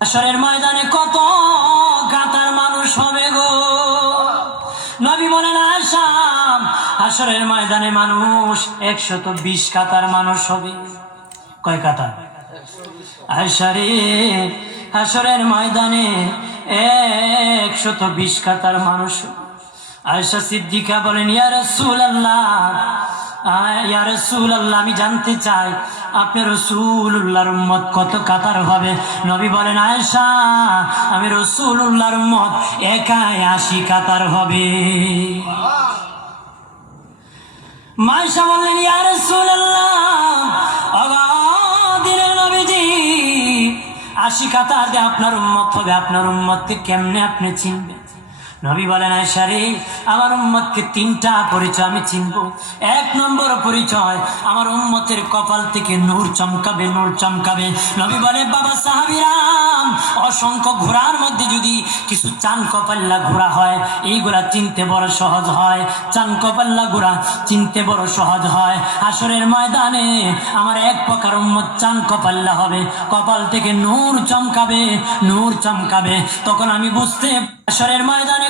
হাশরের ময়দানে কত কাতার মানুষ হবে গো। নবী বলেন আয়েশা, হাশরের ময়দানে মানুষ 120 কাতার মানুষ হবে। কয় কাতার? আয়েশা রে, হাশরের ময়দানে 120 কাতার মানুষ। আয়েশা সিদ্দিকা বলেন ইয়া রাসূলুল্লাহ, ইয়া রাসূলুল্লাহ, আমি জানতে চাই আপনি রাসূলুল্লাহর উম্মত কত কাতার হবে? নবী বলেন আয়েশা, আমি রাসূলুল্লাহর উম্মত 81 কাতার হবে। আয়েশা বললেন ইয়া রাসূলুল্লাহ, দিনের নবীজি 80 কাতার দিয়ে আপনার উম্মত হবে, আপনার উম্মতকে কেমনে আপনি চিনবেন? নবী বলেন আয়েশা রে, আমার উম্মতকে 3টা পরিচয় আমি চিনব। 1 নম্বর পরিচয়, আমার উম্মতের কপাল থেকে নূর চমকাবে, নূর চমকাবে। নবী বলে বাবা সাহাবীরা, অসংখ্য ঘোড়ার মধ্যে যদি কিছু চান কপাল্লা ঘোড়া হয়, এইগুলা চিনতে বড় সহজ হয়। চান কপাল্লা ঘোড়া চিনতে বড় সহজ হয়। হাশরের ময়দানে আমার এক প্রকার উম্মত চান কপাল্লা হবে, কপাল থেকে নূর চমকাবে, নূর চমকাবে। তখন আমি বুঝতে হাশরের ময়দানে